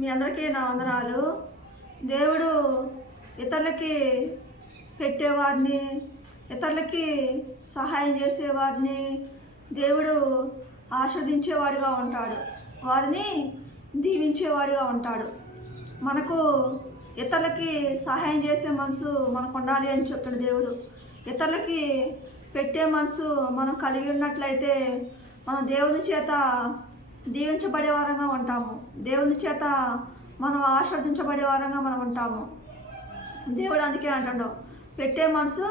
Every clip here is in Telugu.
మీ అందరికీ నా వందనాలు. దేవుడు ఇతరులకి పెట్టేవారిని, ఇతరులకి సహాయం చేసేవారిని దేవుడు ఆస్వాదించేవాడిగా ఉంటాడు, వారిని దీవించేవాడిగా ఉంటాడు. మనకు ఇతరులకి సహాయం చేసే మనసు మనకు ఉండాలి అని చెప్తాడు దేవుడు. ఇతరులకి పెట్టే మనసు మనం కలిగి ఉన్నట్లయితే మనం దేవుని చేత దీవించబడే వారంగా ఉంటాము, దేవుని చేత మనం ఆస్వాదించబడే వారంగా మనం ఉంటాము. దేవుడు అందుకే అంటాడు, పెట్టే మనసు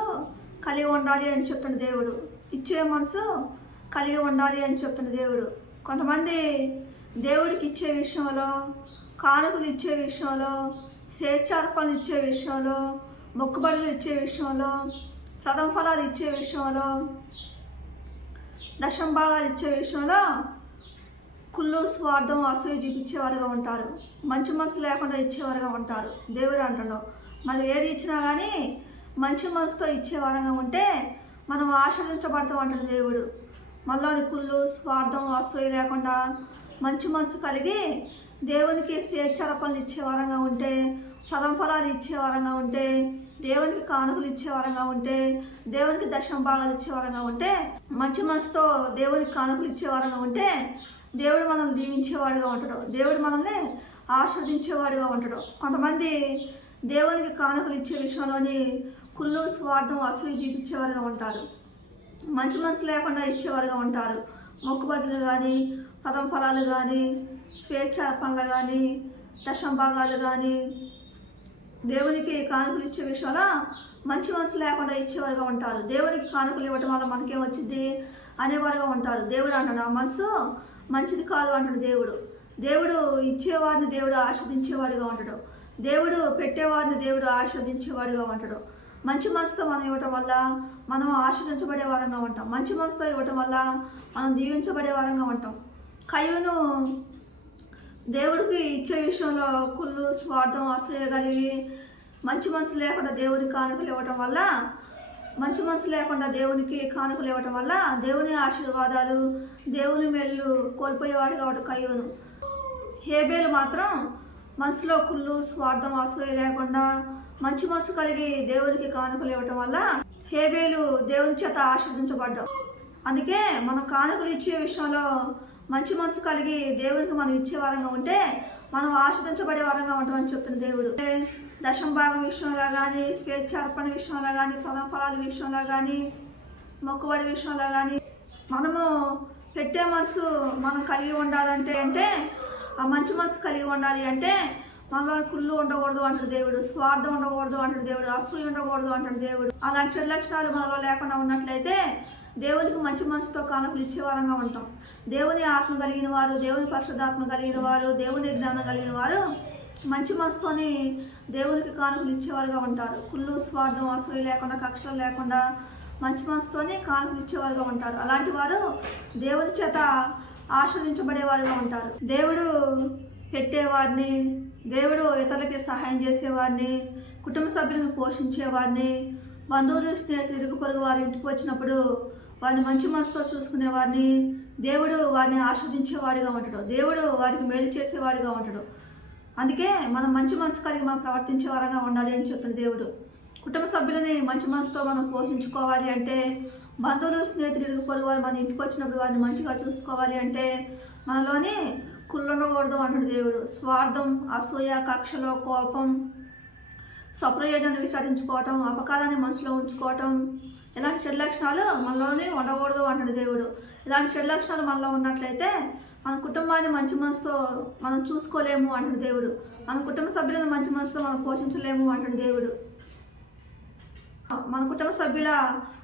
కలిగి ఉండాలి అని చెప్తాడు దేవుడు, ఇచ్చే మనసు కలిగి ఉండాలి అని చెప్తాడు దేవుడు. కొంతమంది దేవుడికి ఇచ్చే విషయంలో, కానుకలు ఇచ్చే విషయంలో, స్వేచ్ఛార్పణలు ఇచ్చే విషయంలో, మొక్కుబడులు ఇచ్చే విషయంలో, ప్రథమ ఫలాలు ఇచ్చే విషయంలో, దశమ భాగాలు ఇచ్చే విషయంలో కుళ్ళు, స్వార్థం, అసూయ చూపించేవారుగా ఉంటారు. మంచి మనసు లేకుండా ఇచ్చేవారుగా ఉంటారు. దేవుడు అంటున్నాడు, మనం ఏది ఇచ్చినా కానీ మంచి మనసుతో ఇచ్చేవారంగా ఉంటే మనం ఆశీర్వదించబడతాం అంటాడు దేవుడు. మనలోని కుళ్ళు, స్వార్థం, అసూయ లేకుండా మంచి మనసు కలిగి దేవునికి స్వేచ్ఛార్పణలు ఇచ్చేవారంగా ఉంటే, ప్రథమ ఫలాలు ఇచ్చేవారంగా ఉంటే, దేవునికి కానుకలు ఇచ్చేవారంగా ఉంటే, దేవునికి దశమ భాగాలు ఇచ్చేవారంగా ఉంటే, మంచి మనసుతో దేవునికి కానుకలు ఇచ్చేవారంగా ఉంటే దేవుడు మనల్ని దీవించేవాడుగా ఉంటాడు, దేవుడు మనల్ని ఆస్వాదించేవాడుగా ఉంటాడు. కొంతమంది దేవునికి కానుకలు ఇచ్చే విషయంలోని కుళ్ళు, స్వార్థం, అసూయ చూపించేవారుగా ఉంటారు, మంచి మనసు లేకుండా ఇచ్చేవారుగా ఉంటారు. మొక్కుబడులు కానీ, ప్రథమ ఫలాలు కానీ, స్వేచ్ఛార్పణలు కానీ, దశమ భాగాలు కానీ, దేవునికి కానుకలు ఇచ్చే విషయంలో మంచి మనసు లేకుండా ఇచ్చేవారుగా ఉంటారు. దేవునికి కానుకలు ఇవ్వటం వల్ల మనకేం వచ్చింది అనేవారుగా ఉంటారు. దేవుడు అంటాడు, ఆ మనసు మంచిది కాదు అంటాడు దేవుడు. దేవుడు ఇచ్చేవారిని దేవుడు ఆస్వాదించేవాడిగా ఉంటాడు, దేవుడు పెట్టేవారిని దేవుడు ఆస్వాదించేవాడిగా ఉంటాడు. మంచి మనసుతో మనం ఇవ్వటం వల్ల మనం ఆస్వాదించబడే వారంగా ఉంటాం, మంచి మనసుతో ఇవ్వటం వల్ల మనం దీవించబడే వారంగా ఉంటాం. కయ్యూను దేవుడికి ఇచ్చే విషయంలో కుళ్ళు, స్వార్థం, అసూయ కలిగి మంచి మనసు లేకుండా దేవునికి కానుకలు ఇవ్వటం వల్ల, మంచి మనసు లేకుండా దేవునికి కానుకలు ఇవ్వటం వల్ల దేవుని ఆశీర్వాదాలు, దేవుని మేలు కోల్పోయేవాడు కాబట్టి కయ్యూను. హేబేలు మాత్రం మనసులో కుళ్ళు, స్వార్థం, అసూయ లేకుండా మంచి మనసు కలిగి దేవునికి కానుకలు ఇవ్వటం వల్ల హేబేలు దేవుని చేత ఆశీర్వదించబడ్డాం. అందుకే మనం కానుకలు ఇచ్చే విషయంలో మంచి మనసు కలిగి దేవునికి మనం ఇచ్చే వారంగా ఉంటే మనం ఆస్వాదించబడే వారంగా ఉంటామని చెప్తున్న దేవుడు. దశమ భాగం విషయంలో కానీ, స్వేచ్ఛార్పణ విషయంలో కానీ, ప్రథమ ఫలాల విషయంలో కానీ, మొక్కుబడి విషయంలో కానీ మనము పెట్టే మనసు మనం కలిగి ఉండాలంటే ఆ మంచి మనసు కలిగి ఉండాలి అంటే మనలో కుళ్ళు ఉండకూడదు అంటాడు దేవుడు, స్వార్థం ఉండకూడదు అంటాడు దేవుడు, అసూయ ఉండకూడదు అంటాడు దేవుడు. అలాంటి చెడు లక్షణాలు మనలో లేకుండా ఉన్నట్లయితే దేవునికి మంచి మనసుతో కానుకలు ఇచ్చేవారంగా ఉంటాం. దేవుని ఆత్మ కలిగిన వారు, దేవుని పరిశుద్ధాత్మ కలిగిన వారు, దేవుని జ్ఞానం కలిగిన వారు మంచి మనసుతోని దేవునికి కానుకలు ఇచ్చేవారుగా ఉంటారు. కుళ్ళు, స్వార్థం, అసూయ లేకుండా, కక్షలు లేకుండా మంచి మనసుతోని కానుకలు ఇచ్చేవారుగా ఉంటారు. అలాంటి వారు దేవుని చేత ఆస్వాదించబడేవారుగా ఉంటారు. దేవుడు పెట్టేవారిని, దేవుడు ఇతరులకి సహాయం చేసేవారిని, కుటుంబ సభ్యులను పోషించేవారిని, బంధువులు, స్నేహితులు, ఇరుగు పొరుగు వారి ఇంటికి వచ్చినప్పుడు వారిని మంచి మనసుతో చూసుకునేవారిని దేవుడు వారిని ఆస్వాదించేవాడిగా ఉంటాడు, దేవుడు వారికి మేలు చేసేవాడిగా ఉంటాడు. అందుకే మనం మంచి మనసు కలిగి మనం ప్రవర్తించే వారంగా ఉండాలి అని చెప్తున్న దేవుడు. కుటుంబ సభ్యులని మంచి మనసుతో మనం పోషించుకోవాలి అంటే, బంధువులు, స్నేహితులు, ఇరుగు పొరుగు వారు మన ఇంటికి వచ్చినప్పుడు వారిని మంచిగా చూసుకోవాలి అంటే మనలోని కుళ్ళు ఉండకూడదు అంటాడు దేవుడు. స్వార్థం, అసూయ, కక్షలో, కోపం, స్వప్రయోజనాన్ని విచారించుకోవటం, అపకారాన్ని మనసులో ఉంచుకోవటం, ఇలాంటి చెడు లక్షణాలు మనలోనే ఉండకూడదు అంటాడు దేవుడు. ఇలాంటి చెడు లక్షణాలు మనలో ఉన్నట్లయితే మన కుటుంబాన్ని మంచి మనసుతో మనం చూసుకోలేము అంటాడు దేవుడు, మన కుటుంబ సభ్యులను మంచి మనసుతో మనం పోషించలేము అంటాడు దేవుడు. మన కుటుంబ సభ్యుల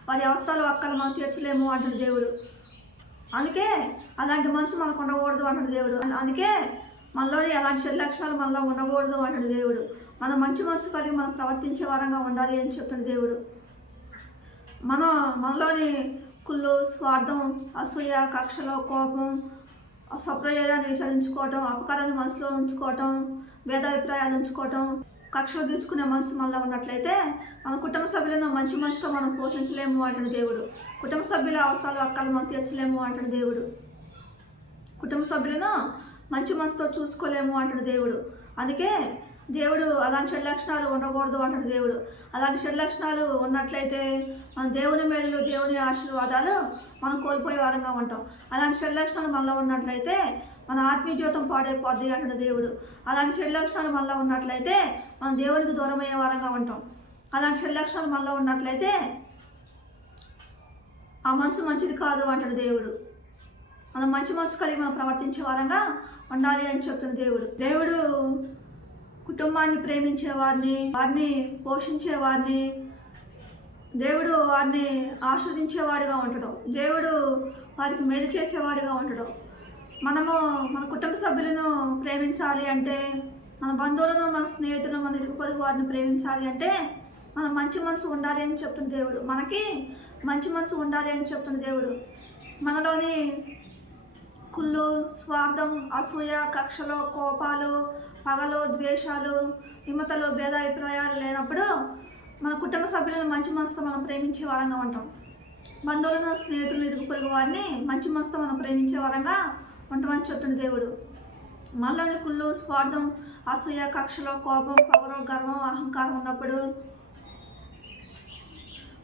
వారి అవసరాలు, అక్కలు మనం తీర్చలేము అంటాడు దేవుడు. అందుకే అలాంటి మనసు మనకు ఉండకూడదు అంటాడు దేవుడు. అందుకే మనలోని అలాంటి చెడు లక్షణాలు మనలో ఉండకూడదు అంటాడు దేవుడు. మనం మంచి మనసు కలిగి మనం ప్రవర్తించే వారంగా ఉండాలి అని చెప్తాడు దేవుడు. మనలోని కుళ్ళు, స్వార్థం, అసూయ, కక్షలో, కోపం, స్వప్రయోజనాన్ని విచారించుకోవటం, అపకారాన్ని మనసులో ఉంచుకోవటం, భేదాభిప్రాయాలు ఉంచుకోవటం, కక్షలు తీర్చుకునే మనసు మనలో ఉన్నట్లయితే మన కుటుంబ సభ్యులను మంచి మనసుతో మనం పోషించలేము అంటాడు దేవుడు. కుటుంబ సభ్యుల అవసరాలు, అక్కలు మనం తీర్చలేము అంటాడు దేవుడు. కుటుంబ సభ్యులను మంచి మనసుతో చూసుకోలేము అంటాడు దేవుడు. అందుకే దేవుడు అలాంటి చెడు లక్షణాలు ఉండకూడదు అంటాడు దేవుడు. అలాంటి చెడు లక్షణాలు ఉన్నట్లయితే మన దేవుని మేలు దేవుని ఆశీర్వాదాలు మనం కోల్పోయే వారంగా ఉంటాం. అలాంటి చెడు లక్షణాలు మనలో ఉన్నట్లయితే మన ఆత్మీయ జీవితం పాడైపోద్ది అంటాడు దేవుడు. అలాంటి చెడు లక్షణాలు మనలో ఉన్నట్లయితే మనం దేవునికి దూరం అయ్యే వారంగా ఉంటాం. అలాంటి చెడు లక్షణాలు మనలో ఉన్నట్లయితే ఆ మనసు మంచిది కాదు అంటాడు దేవుడు. మనం మంచి మనసు కలిగి మనం ప్రవర్తించే వారంగా ఉండాలి అని చెప్తున్న దేవుడు. దేవుడు కుటుంబాన్ని ప్రేమించే వారిని పోషించే వారిని, దేవుడు వారిని ఆస్వాదించేవాడిగా ఉంటాడు. దేవుడు వారికి మేలు చేసేవాడిగా ఉంటాడు. మనము మన కుటుంబ సభ్యులను ప్రేమించాలి అంటే, మన బంధువులను, మన స్నేహితులను, మన ఇరుగు పొరుగు వారిని ప్రేమించాలి అంటే మనం మంచి మనసు ఉండాలి అని చెప్తున్న దేవుడు. మనకి మంచి మనసు ఉండాలి అని చెప్తున్న దేవుడు. మనలోని కుళ్ళు, స్వార్థం, అసూయ, కక్షలు, కోపాలు, పగలు, ద్వేషాలు, విమతలు, భేదాభిప్రాయాలు లేనప్పుడు మన కుటుంబ సభ్యులను మంచి మనసుతో మనం ప్రేమించే వారంగా ఉంటాం. బంధువులను, స్నేహితులను, ఇరుగు పొరుగు వారిని మంచి మనసుతో మనం ప్రేమించే వారంగా ఉంటామని చెప్తున్న దేవుడు. మనలోని కుళ్ళు, స్వార్థం, అసూయ, కక్షలు, కోపం, పగలు, గర్వం, అహంకారం ఉన్నప్పుడు,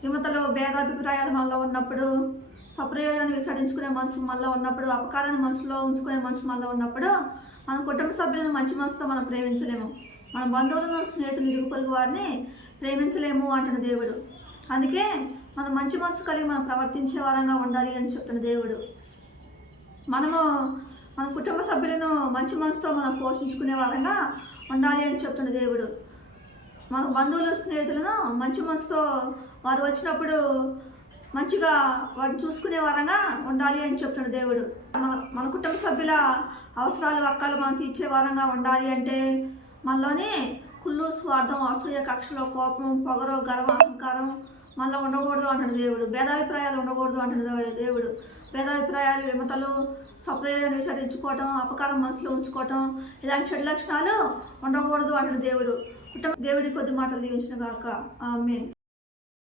విమతలు, భేదాభిప్రాయాలు మనలో ఉన్నప్పుడు, సప్రయోజనాన్ని విసరించుకునే మనసు మనలో ఉన్నప్పుడు, అపకారాన్ని మనసులో ఉంచుకునే మనసు మనలో ఉన్నప్పుడు మన కుటుంబ సభ్యులను మంచి మనసుతో మనం ప్రేమించలేము. మన బంధువులను, స్నేహితులు, ఇరుగు పొరుగు వారిని ప్రేమించలేము అంటున్న దేవుడు. అందుకే మనం మంచి మనసు కలిగి మనం ప్రవర్తించే వారంగా ఉండాలి అని చెప్తున్న దేవుడు. మనము మన కుటుంబ సభ్యులను మంచి మనసుతో మనం పోషించుకునే వారంగా ఉండాలి అని చెప్తున్న దేవుడు. మన బంధువులు, స్నేహితులను మంచి మనసుతో వారు వచ్చినప్పుడు మంచిగా వారిని చూసుకునే వారంగా ఉండాలి అని చెప్తున్న దేవుడు. మన కుటుంబ సభ్యుల అవసరాలు, అక్కలు మనం తీర్చే వారంగా ఉండాలి అంటే మనలోనే కుళ్ళు, స్వార్థం, అసూయ, కక్షలు, కోపం, పొగరు, గర్వం, అహంకారం మనలో ఉండకూడదు అంటున్న దేవుడు. భేదాభిప్రాయాలు ఉండకూడదు అంటున్న దేవుడు. భేదాభిప్రాయాలు, విమతలు, సప్రయోజనాన్ని విసరించుకోవటం, అపకారం మనసులో ఉంచుకోవటం, ఇలాంటి చెడు లక్షణాలు ఉండకూడదు అంటున్న దేవుడు. దేవుడి కొద్ది మాటలు దీవించిన గాక. ఆమేన్.